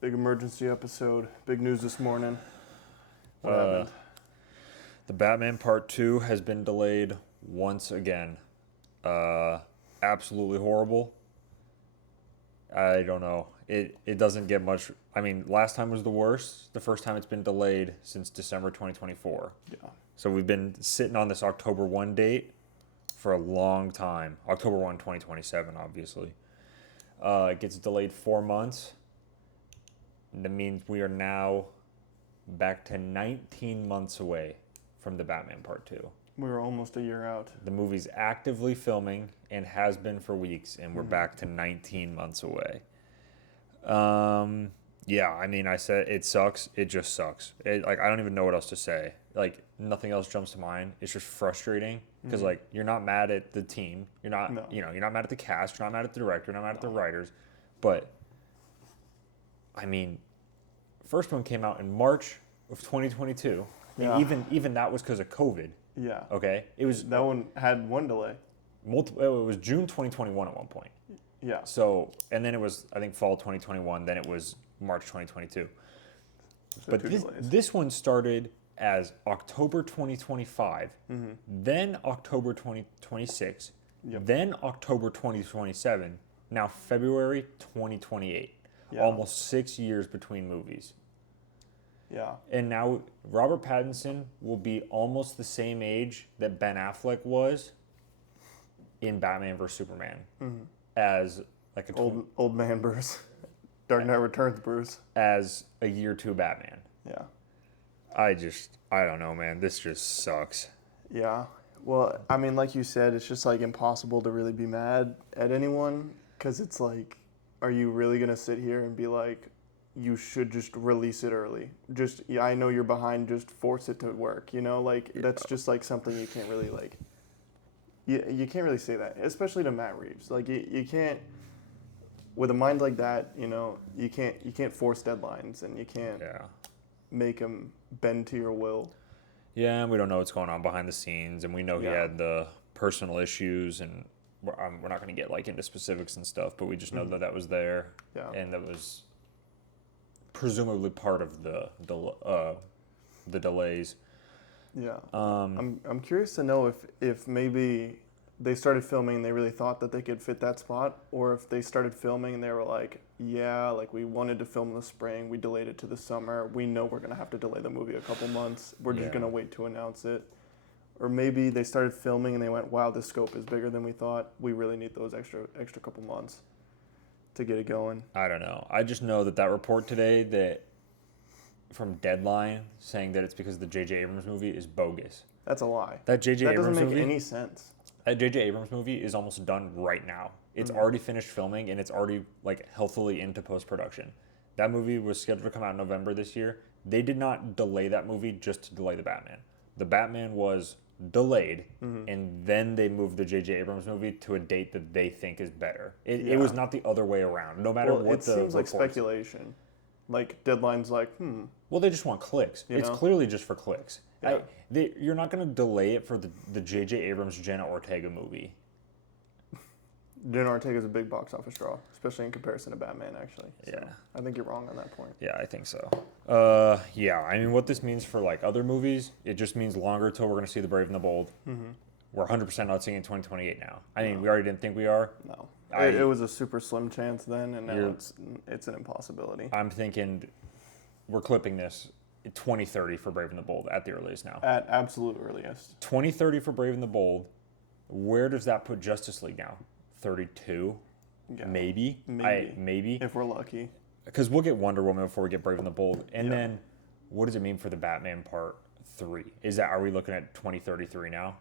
Big emergency episode. Big news this morning. What Uh, happened? The Batman Part 2 has been delayed once again. Absolutely horrible. I don't know. It doesn't get much. I mean, last time was the worst. The first time it's been delayed since December 2024. Yeah. So we've been sitting on this October 1 date for a long time. October 1, 2027, obviously. It gets delayed 4 months. That means we are now back to 19 months away from the Batman Part 2. We were almost a year out. The movie's actively filming and has been for weeks, and we're back to 19 months away. Yeah, I mean, I said it sucks. It just sucks. I don't even know what else to say. Like, nothing else jumps to mind. It's just frustrating because, like, you're not mad at the team. You're not, No. you're not mad at the cast. You're not mad at the director. You're not mad at the writers. But, I mean, first one came out in March of 2022. Yeah. And even that was because of COVID. Yeah. Okay, it was That one had one delay. multiple. It was June 2021 at one point. Yeah. So, and then it was, I think, fall 2021. Then it was March 2022. So But two this delays. this one started as October 2025, then October 2026, Yep. then October 2027. Now February 2028. Yeah. Almost 6 years between movies. Yeah. And now Robert Pattinson will be almost the same age that Ben Affleck was in Batman vs Superman, as like a Old man Bruce. Dark Knight Returns Bruce. as a year two Batman. Yeah. I don't know, man. This just sucks. Yeah. Well, I mean, like you said, it's just like impossible to really be mad at anyone because it's like, are you really going to sit here and be like, you should just release it early? Just, yeah, I know you're behind, just force it to work, you know? Like, that's just like something you can't really like, you can't really say that, especially to Matt Reeves. Like, you can't, with a mind like that, you know, you can't force deadlines and you can't Yeah. make him bend to your will. Yeah, and we don't know what's going on behind the scenes, and we know he Yeah. had the personal issues, and we're not going to get like into specifics and stuff, but we just know that was there, Yeah. and that was presumably part of the delays. Yeah. I'm curious to know if maybe they started filming and they really thought that they could fit that spot, or if they started filming and they were like, yeah, like we wanted to film in the spring, we delayed it to the summer. We know we're gonna have to delay the movie a couple months. We're just Yeah. gonna wait to announce it. Or maybe they started filming and they went, wow, the scope is bigger than we thought. We really need those extra couple months to get it going. I don't know. I just know that report today that from Deadline saying that it's because of the J.J. Abrams movie is bogus. That's a lie. That J.J. That Abrams doesn't make movie, any sense. that J.J. Abrams movie is almost done right now. It's already finished filming and it's already like healthily into post production. That movie was scheduled to come out in November this year. They did not delay that movie just to delay the Batman. The Batman was delayed, and then they moved the J.J. Abrams movie to a date that they think is better. It was not the other way around. No matter Well, what it the seems like reports. speculation. Like Deadline's like, Well, they just want clicks. You It's know? clearly just for clicks. Yeah. You're not going to delay it for the J.J. Abrams Jenna Ortega movie. Jenna Ortega's a big box office draw, especially in comparison to Batman, actually. So Yeah. I think you're wrong on that point. Yeah, I think so. Yeah, I mean, what this means for like other movies, it just means longer till we're going to see The Brave and the Bold. We're 100% not seeing it in 2028 now. I mean, we already didn't think we are. No. I- It was a super slim chance then, and now You're- it's an impossibility. I'm thinking we're clipping this 2030 for Brave and the Bold at the earliest now. At absolute earliest. 2030 for Brave and the Bold. Where does that put Justice League now? 32? Yeah. Maybe. Maybe. If we're lucky. Because we'll get Wonder Woman before we get Brave and the Bold. And Yeah. then what does it mean for the Batman Part 3? Are we looking at 2033 now?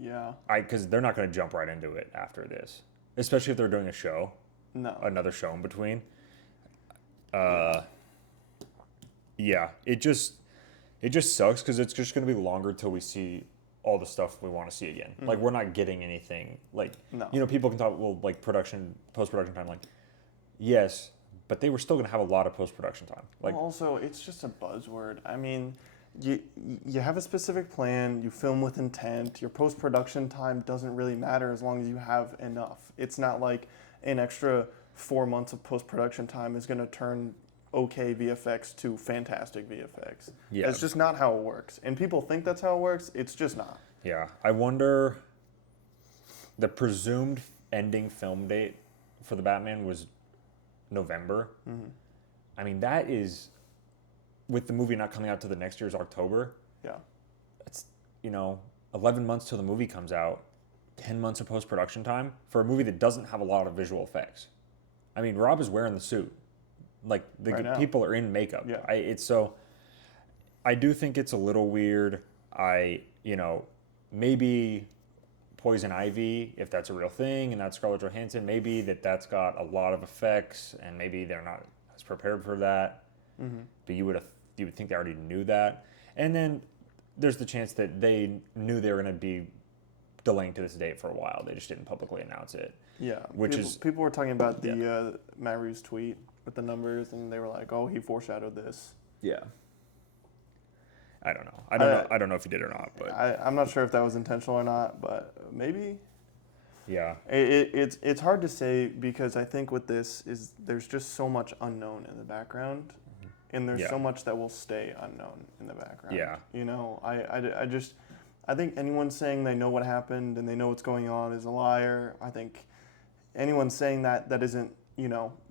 Yeah. Because they're not going to jump right into it after this. Especially if they're doing a show, No. another show in between. Yeah, it just sucks because it's just going to be longer till we see all the stuff we want to see again. Like, we're not getting anything. Like, No. people can talk, well, like post-production time. Like, yes, but they were still going to have a lot of post-production time. Like, Well, also, it's just a buzzword. I mean, you have a specific plan, you film with intent, your post-production time doesn't really matter as long as you have enough. It's not like an extra 4 months of post production time is going to turn okay VFX to fantastic VFX. Yeah. It's just not how it works. And people think that's how it works. It's just not. Yeah. I wonder, the presumed ending film date for the Batman was November. Mm-hmm. I mean, that is, with the movie not coming out till the next year's October, Yeah. it's, 11 months till the movie comes out, 10 months of post-production time for a movie that doesn't have a lot of visual effects. I mean, Rob is wearing the suit. Like, the Right now. people are in makeup. Yeah. I do think it's a little weird. Maybe Poison Ivy, if that's a real thing, and that's Scarlett Johansson, maybe that's got a lot of effects, and maybe they're not as prepared for that. Mm-hmm. But you would think they already knew that. And then there's the chance that they knew they were going to be delaying to this date for a while. They just didn't publicly announce it. Yeah. Which people were talking about the Matt Reeves tweet with the numbers, and they were like, "Oh, he foreshadowed this." Yeah. I don't know. I don't know if he did or not, but I'm not sure if that was intentional or not, but maybe. yeah. It's hard to say because I think with this is there's just so much unknown in the background, and there's so much that will stay unknown in the background. Yeah. I think anyone saying they know what happened and they know what's going on is a liar. I think anyone saying that isn't,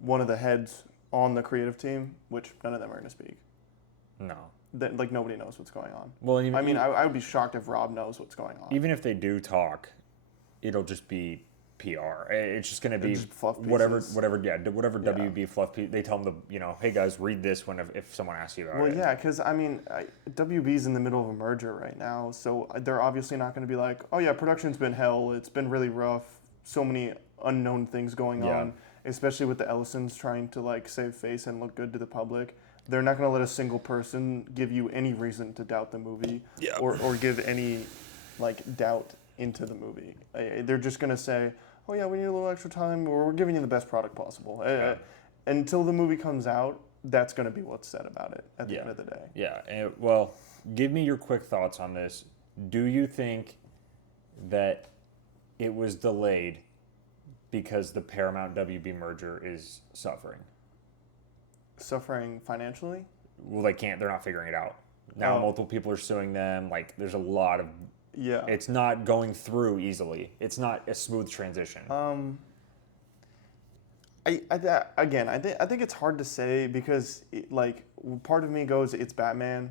one of the heads on the creative team, which none of them are going to speak. No. That, like, nobody knows what's going on. Well, I would be shocked if Rob knows what's going on. even if they do talk, it'll just be PR. It's just going to be just fluff whatever pieces. whatever WB fluff piece. They tell them hey guys, read this if someone asks you about Well, it. yeah, because WB's in the middle of a merger right now, so they're obviously not going to be like, oh yeah, production's been hell, it's been really rough, so many unknown things going on, especially with the Ellisons trying to like save face and look good to the public. They're not going to let a single person give you any reason to doubt the movie or give any like doubt into the movie. They're just going to say, oh yeah, we need a little extra time, or we're giving you the best product possible. Until the movie comes out, that's going to be what's said about it at the end of the day. Yeah. Well, give me your quick thoughts on this. Do you think that it was delayed because the Paramount WB merger is suffering? Suffering financially? Well, they're not figuring it out. Now multiple people are suing them. Like, there's a lot of... Yeah. It's not going through easily. It's not a smooth transition. I think it's hard to say because part of me goes, it's Batman.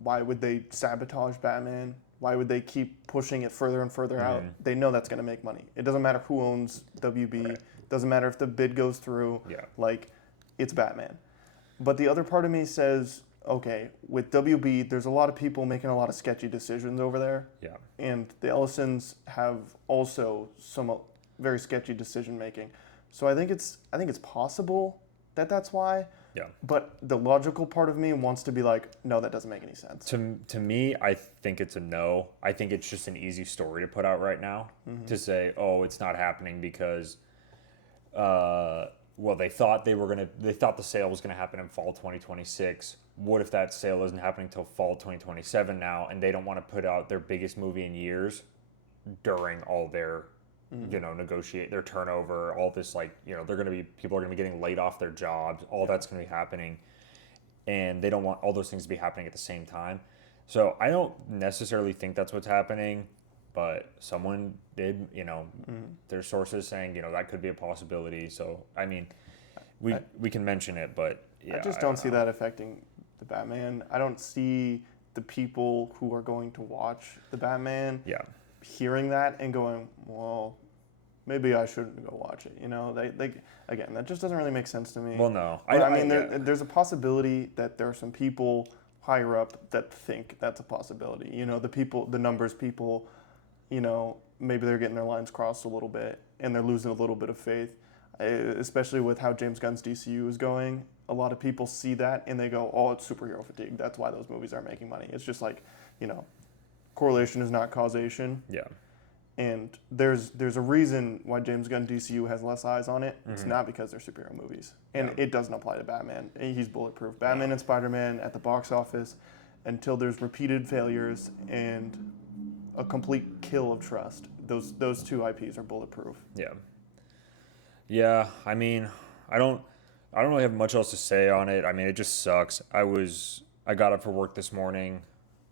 Why would they sabotage Batman? Why would they keep pushing it further and further out? They know that's going to make money. It doesn't matter who owns WB. Right. Doesn't matter if the bid goes through. Yeah. It's Batman. But the other part of me says, okay, with WB, there's a lot of people making a lot of sketchy decisions over there. Yeah. And the Ellisons have also some very sketchy decision making. So I think it's possible that that's why. Yeah. But the logical part of me wants to be like, no, that doesn't make any sense. To me, I think it's a no. I think it's just an easy story to put out right now to say, oh, it's not happening because they thought the sale was gonna happen in fall 2026. What if that sale isn't happening until fall 2027 now, and they don't want to put out their biggest movie in years during all their, negotiate their turnover, all this people are gonna be getting laid off their jobs, all that's gonna be happening, and they don't want all those things to be happening at the same time. So I don't necessarily think that's what's happening, but someone did, there's sources saying, that could be a possibility. So, I mean, we can mention it, but yeah. I just don't see that affecting the Batman. I don't see the people who are going to watch the Batman hearing that and going, well, maybe I shouldn't go watch it. Again, that just doesn't really make sense to me. Well, no. There's a possibility that there are some people higher up that think that's a possibility. The numbers people, maybe they're getting their lines crossed a little bit and they're losing a little bit of faith, especially with how James Gunn's DCU is going. A lot of people see that and they go, oh, it's superhero fatigue. That's why those movies aren't making money. It's just correlation is not causation. Yeah. And there's a reason why James Gunn DCU has less eyes on it. It's not because they're superhero movies. And it doesn't apply to Batman. He's bulletproof. Batman and Spider-Man at the box office, until there's repeated failures and a complete kill of trust, those two IPs are bulletproof. Yeah. Yeah, I mean, I don't really have much else to say on it. I mean, it just sucks. I got up for work this morning.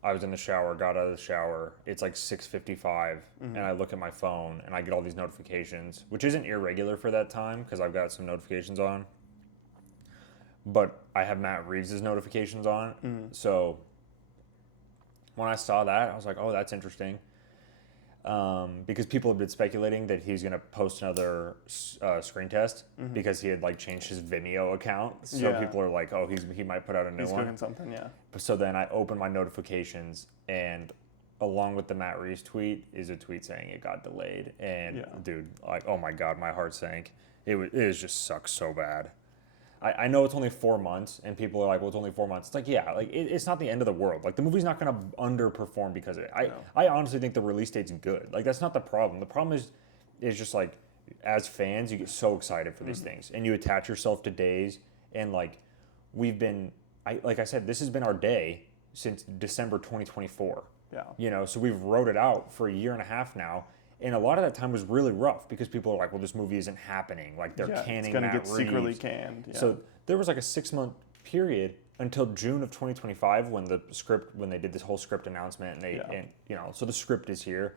I was in the shower, got out of the shower. It's like 6:55, and I look at my phone and I get all these notifications, which isn't irregular for that time because I've got some notifications on. But I have Matt Reeves' notifications on. So when I saw that, I was like, oh, that's interesting. Because people have been speculating that he's going to post another screen test because he had like changed his Vimeo account. So Yeah. people are like, oh, he might put out a new He's one. doing something, yeah. So then I open my notifications, and along with the Matt Reeves tweet is a tweet saying it got delayed. And dude, like, oh my God, my heart sank. It just sucks so bad. I know it's only 4 months, and people are like, well, it's only 4 months. It's like, yeah, like it's not the end of the world. Like the movie's not going to underperform because of it. I honestly think the release date's good. Like that's not the problem. The problem is just like, as fans, you get so excited for these things, and you attach yourself to days. And like like I said, this has been our day since December 2024. Yeah. You know, so we've wrote it out for a year and a half now. And a lot of that time was really rough because people are like, well, this movie isn't happening. Like they're canning it's gonna Matt get secretly Reeves. canned. Yeah. So there was like a 6-month period until June of 2025 when they did this whole script announcement and so the script is here.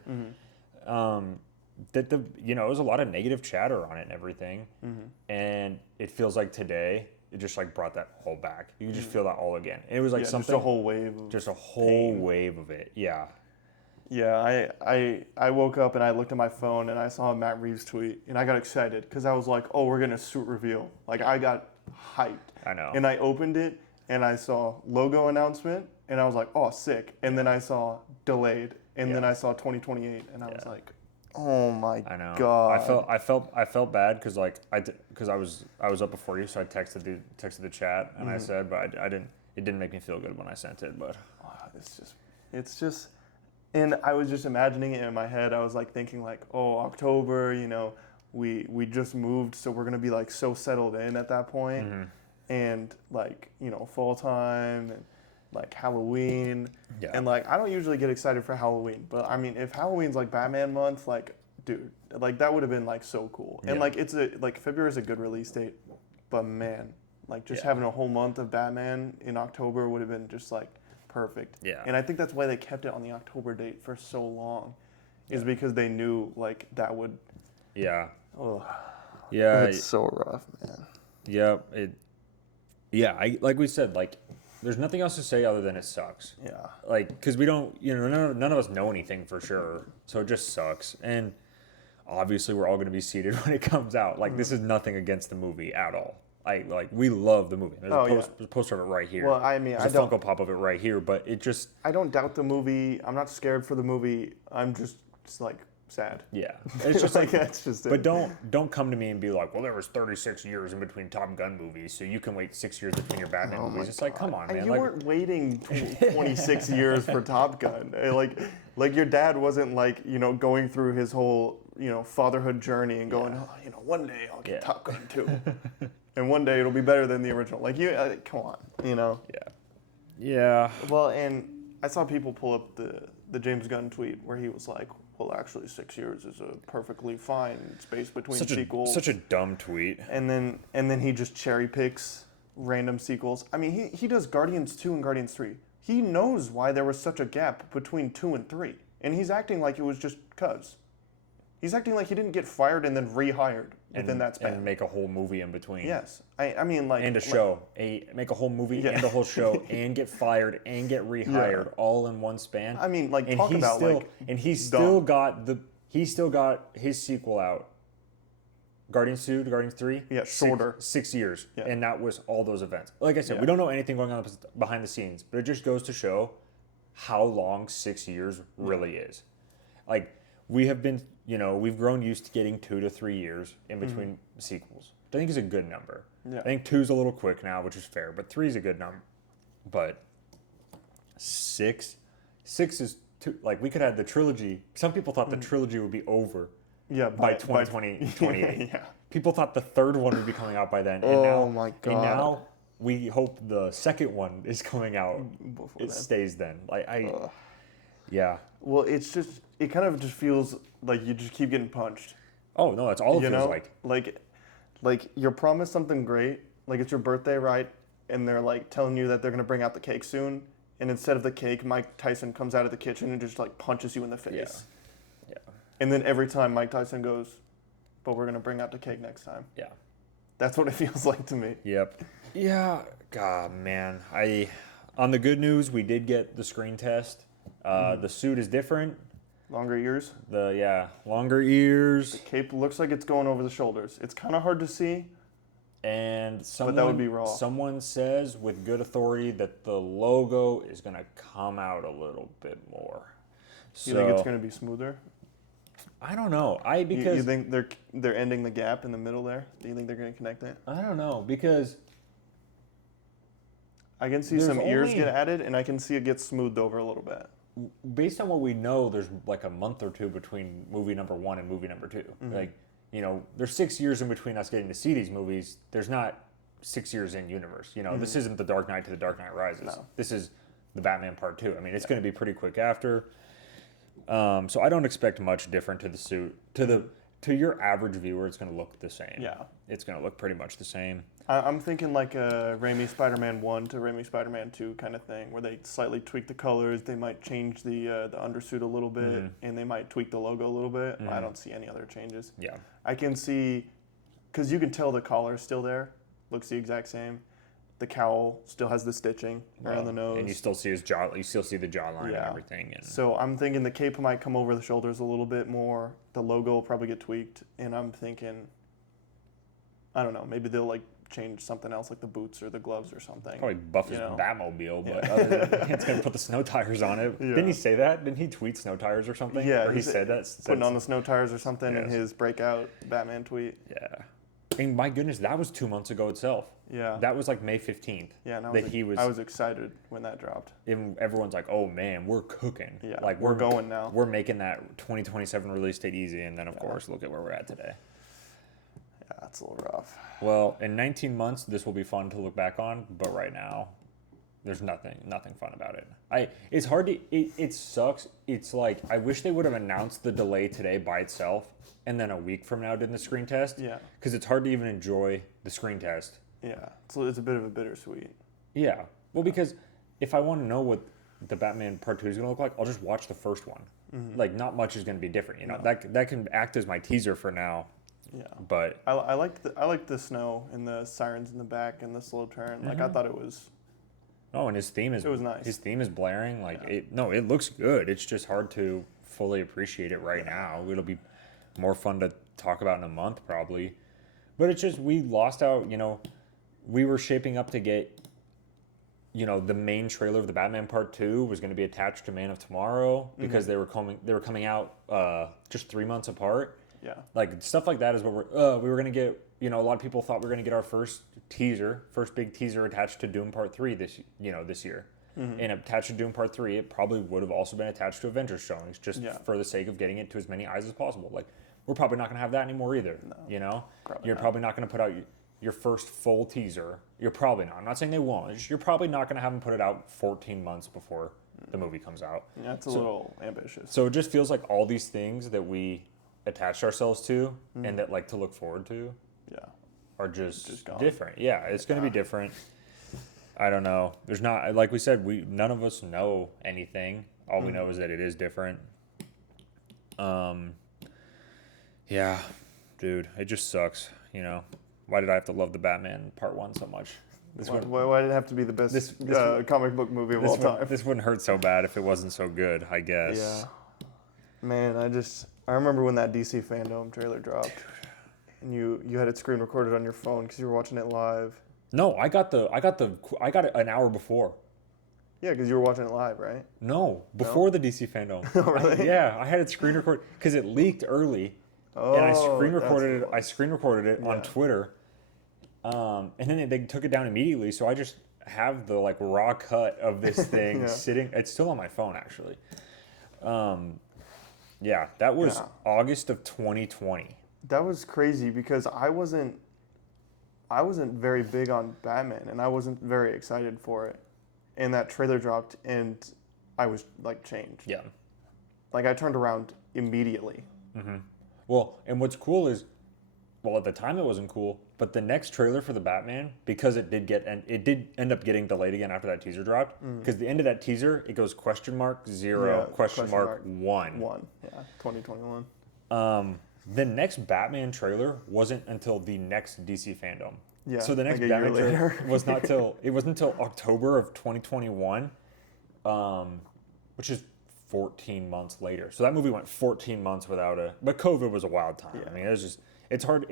That it was a lot of negative chatter on it and everything. And it feels like today it just like brought that all back. You can just feel that all again. And it was like something, just a whole wave of just a whole wave of it. Yeah. Yeah, I woke up and I looked at my phone and I saw a Matt Reeves tweet and I got excited because I was like, oh, we're gonna suit reveal. Like I got hyped. I know. And I opened it and I saw logo announcement and I was like, oh, sick. And then I saw delayed and then I saw 2028 and I was like, oh my God. I felt bad because like I was up before you, so I texted the chat and I said, but I didn't. It didn't make me feel good when I sent it, but it's just. And I was just imagining it in my head. I was like thinking like, oh, October, we just moved, so we're gonna be like so settled in at that point. And like, fall time and like Halloween. Yeah. And like I don't usually get excited for Halloween, but I mean if Halloween's like Batman month, like dude, like that would have been like so cool. And like February is a good release date, but man, like just having a whole month of Batman in October would have been just like perfect. Yeah. And I think that's why they kept it on the October date for so long, is because they knew like that would. Yeah. Oh. Yeah. It's so rough, man. Yeah. Like we said, like there's nothing else to say other than it sucks. Yeah. Like because we don't, none of us know anything for sure, so it just sucks. And obviously we're all going to be seated when it comes out. Like this is nothing against the movie at all. We love the movie. There's a poster of it right here. Well, I mean, there's a Funko Pop of it right here, but it just. I don't doubt the movie. I'm not scared for the movie. I'm just like sad. Yeah, it's just like that's just it. But don't come to me and be like, well, there was 36 years in between Top Gun movies, so you can wait 6 years between your Batman movies. It's like, come on, man. You weren't waiting 26 years for Top Gun. Like your dad wasn't like going through his whole fatherhood journey and going, one day I'll get Top Gun too. And one day it'll be better than the original. Like come on, Yeah. Yeah. Well, and I saw people pull up the James Gunn tweet where he was like, well, actually 6 years is a perfectly fine space between sequels. Such a dumb tweet. And then he just cherry picks random sequels. I mean, he does Guardians 2 and Guardians 3. He knows why there was such a gap between 2 and 3. And he's acting like it was just cuz. He's acting like he didn't get fired and then rehired within that span. And make a whole movie in between. Yes. I mean, like... And a show. Make a whole movie and a whole show and get fired and get rehired all in one span. I mean, like, and talk about, still, like... And he still got his sequel out. Guardians 2 to Guardians 3? Yeah, shorter. 6 years. Yeah. And that was all those events. Like I said, we don't know anything going on behind the scenes, but it just goes to show how long 6 years really is. Like, we have been, we've grown used to getting 2 to 3 years in between sequels. Which I think is a good number. Yeah. I think 2's a little quick now, which is fair, but 3 is a good number. But 6 is too, like, we could have the trilogy. Some people thought the trilogy would be over by 2028. Yeah. People thought the third one would be coming out by then. And my God. And now we hope the second one is coming out. Stays then. Yeah. Well, it kind of just feels like you just keep getting punched. Oh, no, that's all it feels like. Like, Like, you're promised something great. Like, it's your birthday, right? And they're, like, telling you that they're going to bring out the cake soon. And instead of the cake, Mike Tyson comes out of the kitchen and just, like, punches you in the face. Yeah. And then every time Mike Tyson goes, but we're going to bring out the cake next time. Yeah. That's what it feels like to me. Yep. Yeah. God, man. On the good news, we did get the screen test. The suit is different. Longer ears. Longer ears. Cape looks like it's going over the shoulders. It's kind of hard to see. And someone, that would be raw. Someone says with good authority that the logo is going to come out a little bit more. You think it's going to be smoother? I don't know. You think they're ending the gap in the middle there? Do you think they're going to connect it? I don't know because I can see some ears get added, and I can see it get smoothed over a little bit. Based on what we know, there's like a month or two between movie number 1 and movie number 2. Like, you know, there's 6 years in between us getting to see these movies. There's not 6 years in universe. You know, this isn't The Dark Knight to The Dark Knight Rises. No. This is the Batman Part 2. I mean, it's going to be pretty quick after. So I don't expect much different to the suit. To your average viewer, it's going to look the same. Yeah. It's going to look pretty much the same. I'm thinking like a Raimi Spider-Man 1 to Raimi Spider-Man 2 kind of thing, where they slightly tweak the colors, they might change the undersuit a little bit, and they might tweak the logo a little bit. I don't see any other changes. Yeah. I can see, because you can tell the collar is still there, looks the exact same. The cowl still has the stitching around the nose. And you still see his jaw. You still see the jawline and everything. And so I'm thinking the cape might come over the shoulders a little bit more. The logo will probably get tweaked, and I'm thinking, I don't know, maybe they'll like change something else, like the boots or the gloves or something. Probably buff his Batmobile, but other than it's gonna put the snow tires on it. Didn't he say that? Didn't he tweet snow tires or something? Yeah, or he said that. Putting on the snow tires or something in his breakout Batman tweet. Yeah. And my goodness, that was 2 months ago itself. Yeah. That was like May 15th. Yeah, and I I was excited when that dropped. And everyone's like, "Oh man, we're cooking." Yeah, like we're going now. We're making that 2027 release date easy, and then of course, look at where we're at today. Yeah, it's a little rough. Well, in 19 months, this will be fun to look back on, but right now, there's nothing fun about it. It's hard to. It sucks. It's like I wish they would have announced the delay today by itself, and then a week from now did the screen test. Yeah. Because it's hard to even enjoy the screen test. Yeah, so it's a bit of a bittersweet. Yeah. Well, because if I want to know what the Batman Part 2 is going to look like, I'll just watch the first one. Like, not much is going to be different. You know, that can act as my teaser for now. Yeah. But I like the snow and the sirens in the back and the slow turn. Like I thought it was. Oh, and his theme is. It was nice. His theme is blaring. Like it looks good. It's just hard to fully appreciate it right now. It'll be more fun to talk about in a month probably. But it's just we lost out. You know, we were shaping up to get. You know, the main trailer of the Batman Part 2 was going to be attached to Man of Tomorrow because they were coming out just 3 months apart. Yeah. Like stuff like that is what we were gonna get. You know, a lot of people thought we were gonna get our first big teaser attached to Doom Part 3 this year. And attached to Doom Part 3, it probably would have also been attached to Avengers showings, just for the sake of getting it to as many eyes as possible. Like we're probably not gonna have that anymore either. No, you know, you're probably not gonna put out your first full teaser. You're probably not. I'm not saying they won't. It's just, you're probably not gonna have them put it out 14 months before the movie comes out. Yeah, it's a little ambitious. So it just feels like all these things that we attached ourselves to and that like to look forward to are just different. Yeah, it's going to be different. I don't know. There's not, like we said, none of us know anything. All we know is that it is different. Yeah, dude, it just sucks. You know, why did I have to love the Batman Part 1 so much? Why did it have to be the best comic book movie of all time? This wouldn't hurt so bad if it wasn't so good, I guess. Yeah. Man, I remember when that DC Fandom trailer dropped, and you had it screen recorded on your phone because you were watching it live. No, I got it an hour before. Yeah, because you were watching it live, right? No, before the DC Fandom. Oh, really? I had it screen recorded because it leaked early, and I screen recorded it. I screen recorded it on Twitter, and then they took it down immediately. So I just have the like raw cut of this thing sitting. It's still on my phone actually. Yeah, that was August of 2020. That was crazy because I wasn't very big on Batman, and I wasn't very excited for it. And that trailer dropped, and I was like changed. Yeah. Like I turned around immediately. Well, and what's cool is well, at the time it wasn't cool, but the next trailer for the Batman, because it did end up getting delayed again after that teaser dropped. Because the end of that teaser, it goes $0 question mark 1. 2021. The next Batman trailer wasn't until the next DC fandom. Yeah, So the next like a year Batman trailer later. wasn't until October of 2021, which is 14 months later. So that movie went 14 months without but COVID was a wild time. Yeah. I mean, it's hard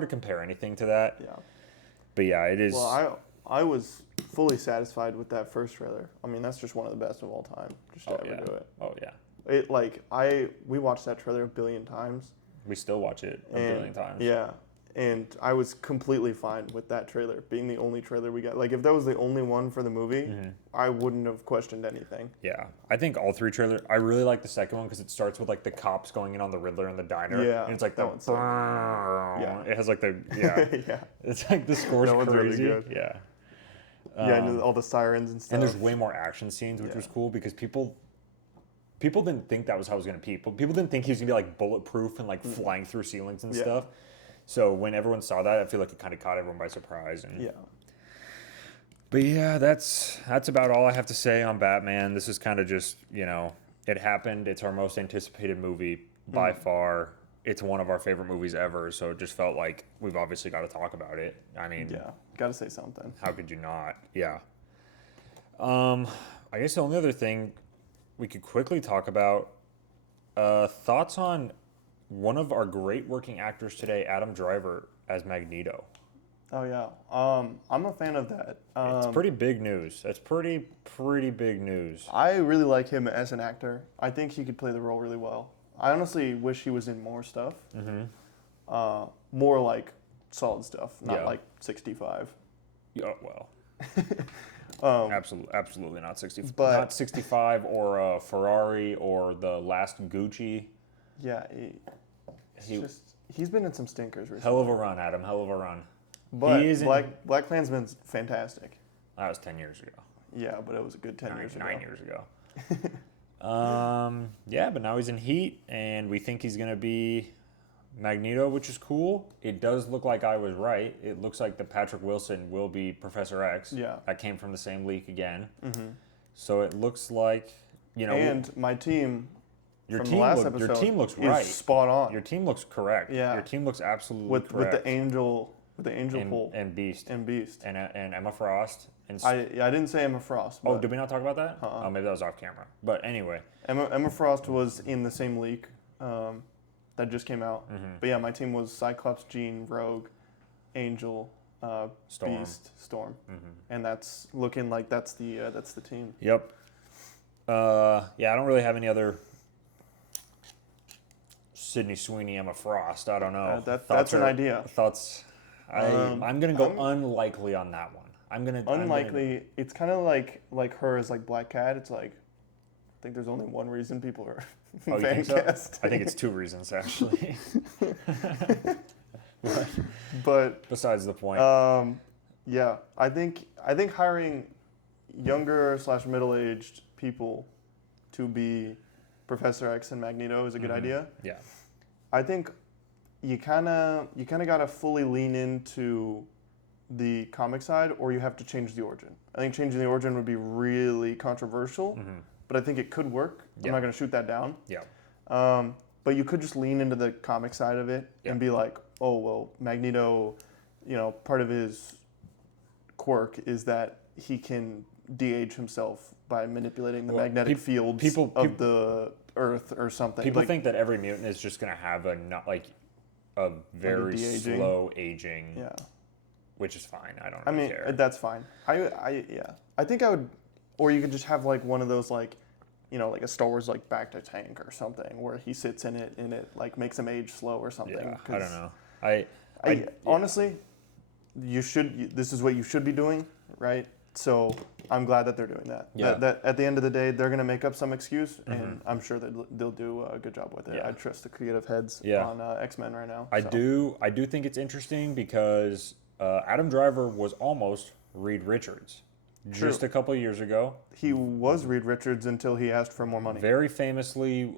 to compare anything to that. Yeah. But yeah, it is. Well, I was fully satisfied with that first trailer. I mean, that's just one of the best of all time. Just to ever do it. Oh yeah. We watched that trailer a billion times. We still watch it a billion times. Yeah. And I was completely fine with that trailer being the only trailer we got. Like, if that was the only one for the movie, I wouldn't have questioned anything. Yeah, I think all 3 trailers. I really like the second one because it starts with like the cops going in on the Riddler in the diner. Yeah, and it's like that the. one's so Yeah, it has like the yeah. It's like the score's That one's really crazy. good. Yeah. And all the sirens and stuff. And there's way more action scenes, which was cool because people didn't think that was how it was gonna be. People didn't think he was gonna be like bulletproof and like flying through ceilings and stuff. So when everyone saw that, I feel like it kind of caught everyone by surprise. And But yeah, that's about all I have to say on Batman. This is kind of just, it happened. It's our most anticipated movie by far. It's one of our favorite movies ever. So it just felt like we've obviously got to talk about it. I mean, got to say something. how could you not? Yeah. I guess the only other thing we could quickly talk about, thoughts on one of our great working actors today, Adam Driver, as Magneto. Oh yeah, I'm a fan of that. It's pretty big news. That's pretty big news. I really like him as an actor. I think he could play the role really well. I honestly wish he was in more stuff. More like solid stuff, not like 65. Yeah, well, absolutely not 60. But- Not 65 or Ferrari or the last Gucci. Yeah, he's been in some stinkers recently. Hell of a run, Adam. Hell of a run. But he is Black Klansman's fantastic. That was 10 years ago. Yeah, but it was a good 10 years ago. 9 years ago. Yeah, but now he's in Heat, and we think he's going to be Magneto, which is cool. It does look like I was right. It looks like the Patrick Wilson will be Professor X. Yeah. That came from the same leak again. So it looks like, And my team your from team the last your episode team looks is right. spot on. Your team looks correct. Yeah. Your team looks absolutely with correct. the angel pull and Beast. and Beast. And Emma Frost. And I didn't say Emma Frost. oh, But did we not talk about that? Oh, maybe that was off camera. But anyway. Emma Frost was in the same leak that just came out. But yeah, my team was Cyclops, Jean, Rogue, Angel, Storm. Beast, Storm, and that's looking like that's the team. Yep. Yeah, I don't really have any other Sydney Sweeney, Emma Frost. I don't know. That's an idea. Thoughts. I'm gonna go unlikely on that one. Unlikely. It's kind of like her as like Black Cat. It's like I think there's only one reason people are Oh, you fan think so? cast. I think it's 2 reasons actually. But Besides the point. yeah, I think hiring younger / middle-aged people to be Professor X and Magneto is a good idea. Yeah. I think you kind of gotta fully lean into the comic side, or you have to change the origin. I think changing the origin would be really controversial, but I think it could work. Yeah. I'm not gonna shoot that down. Yeah. But you could just lean into the comic side of it and be like, oh well, Magneto, part of his quirk is that he can de-age himself by manipulating the magnetic fields of the Earth or something. People Like, think that every mutant is just gonna have a very de-aging. slow aging. yeah. Which is fine. I don't I really mean, care. that's fine. I think I would, or you could just have like one of those like a Star Wars like Back to Tank or something where he sits in it and it like makes him age slow or something. Yeah, I 'cause don't know. honestly, this is what you should be doing, right? So I'm glad that they're doing that. Yeah. That at the end of the day, they're gonna make up some excuse, and I'm sure that they'll do a good job with it. Yeah. I trust the creative heads Yeah. on X-Men right now. I so. do think it's interesting because Adam Driver was almost Reed Richards just a couple of years ago. He was Reed Richards until he asked for more money. Very famously,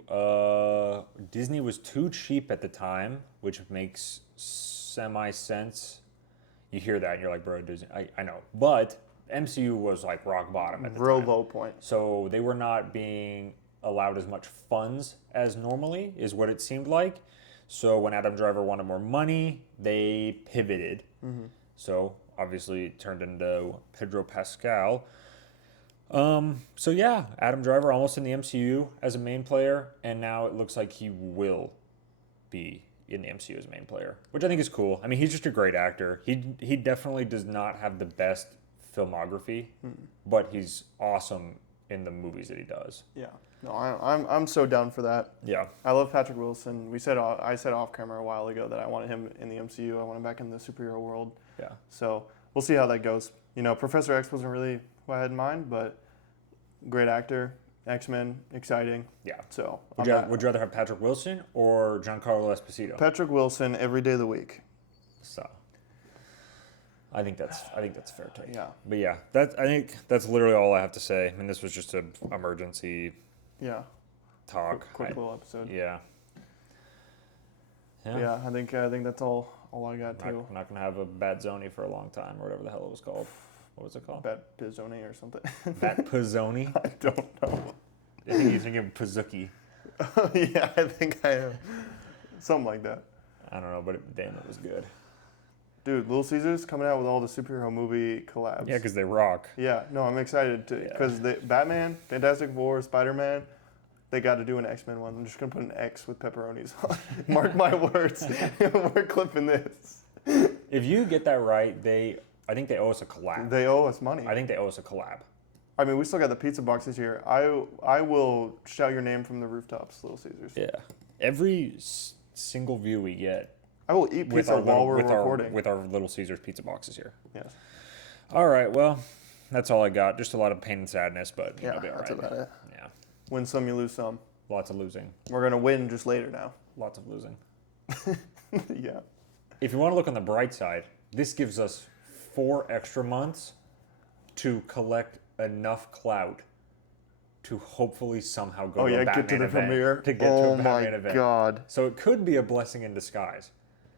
Disney was too cheap at the time, which makes semi-sense. You hear that and you're like, bro, Disney. I know. But MCU was like rock bottom at the Real time. low point. So they were not being allowed as much funds as normally, is what it seemed like. So when Adam Driver wanted more money, they pivoted. So obviously it turned into Pedro Pascal. So yeah, Adam Driver almost in the MCU as a main player, and now it looks like he will be in the MCU as a main player, which I think is cool. I mean, he's just a great actor. He definitely does not have the best filmography, but he's awesome in the movies that he does. Yeah. No, I'm so down for that. Yeah. I love Patrick Wilson. I said off camera a while ago that I wanted him in the MCU. I want him back in the superhero world. Yeah. So we'll see how that goes. You know, Professor X wasn't really who I had in mind, but great actor. X-Men, exciting. Yeah. So Would you rather have Patrick Wilson or Giancarlo Esposito? Patrick Wilson every day of the week. So I think that's a fair take. Yeah. But yeah, I think that's literally all I have to say. I mean, this was just an emergency Yeah. talk. Quick little episode. Yeah. Yeah, I think that's all I got too. I'm not gonna have a Bat Zoni for a long time, or whatever the hell it was called. What was it called? Bat Pizzoni or something. Bat Pizzoni? I don't know. I think you're thinking of Pizzuki. Yeah, I think I am. Something like that. I don't know, but damn, it was good. Dude, Little Caesars coming out with all the superhero movie collabs. Yeah, because they rock. Yeah, no, I'm excited to because Batman, Fantastic Four, Spider-Man, they got to do an X-Men one. I'm just gonna put an X with pepperonis on. Mark my words. We're clipping this. If you get that right, I think they owe us a collab. They owe us money. I think they owe us a collab. I mean, we still got the pizza box this year. I will shout your name from the rooftops, Little Caesars. Yeah. Every single view we get I will eat pizza while we're recording. with our Little Caesars pizza boxes here. Yes. All right, well, that's all I got. Just a lot of pain and sadness, but Yeah, it'll be all that's right. about it. Yeah. Win some, you lose some. Lots of losing. We're gonna win just later now. Lots of losing. Yeah. If you want to look on the bright side, this gives us 4 extra months to collect enough clout to hopefully somehow go to a Batman get to the event. premiere. To get to a Batman event. God, So it could be a blessing in disguise.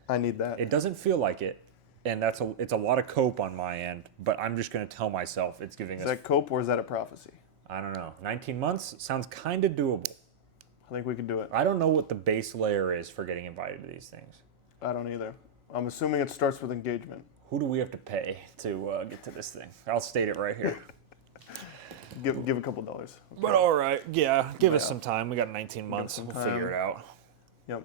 I need that. It doesn't feel like it, and it's a lot of cope on my end, but I'm just going to tell myself it's giving Is us, that cope or is that a prophecy? I don't know, 19 months sounds kind of doable. I think we can do it. I don't know what the base layer is for getting invited to these things. I don't either. I'm assuming it starts with engagement. Who do we have to pay to get to this thing? I'll state it right here. Give a couple dollars. But all right, yeah, give us some time. We got 19 months. some We'll time. figure it out. Yep.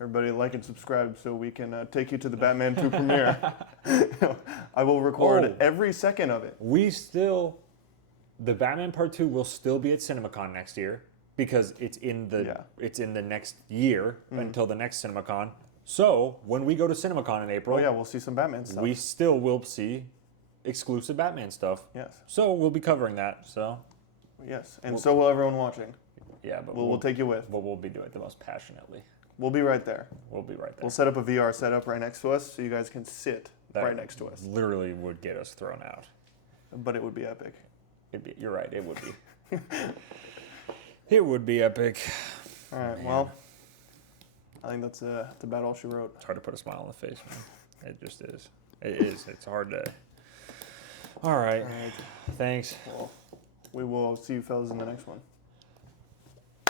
Everybody like and subscribe so we can take you to the Batman 2 premiere. I will record every second of it. The Batman Part 2 will still be at CinemaCon next year because it's in the next year until the next CinemaCon. So when we go to CinemaCon in April, Oh yeah, we'll see some Batman stuff. we still will see exclusive Batman stuff. Yes. So we'll be covering that. So Yes. And so will everyone watching. yeah, but We'll take you with. But we'll be doing it the most passionately. We'll be right there. We'll be right there. We'll set up a VR setup right next to us so you guys can sit That right next to us. Literally would get us thrown out. But it would be epic. You're right. It would be. It would be epic. All right. Well, I think that's about all she wrote. It's hard to put a smile on the face, man. It just is. It is. It's a hard day. All right. All right. Thanks. Well, we will see you fellas in the next one.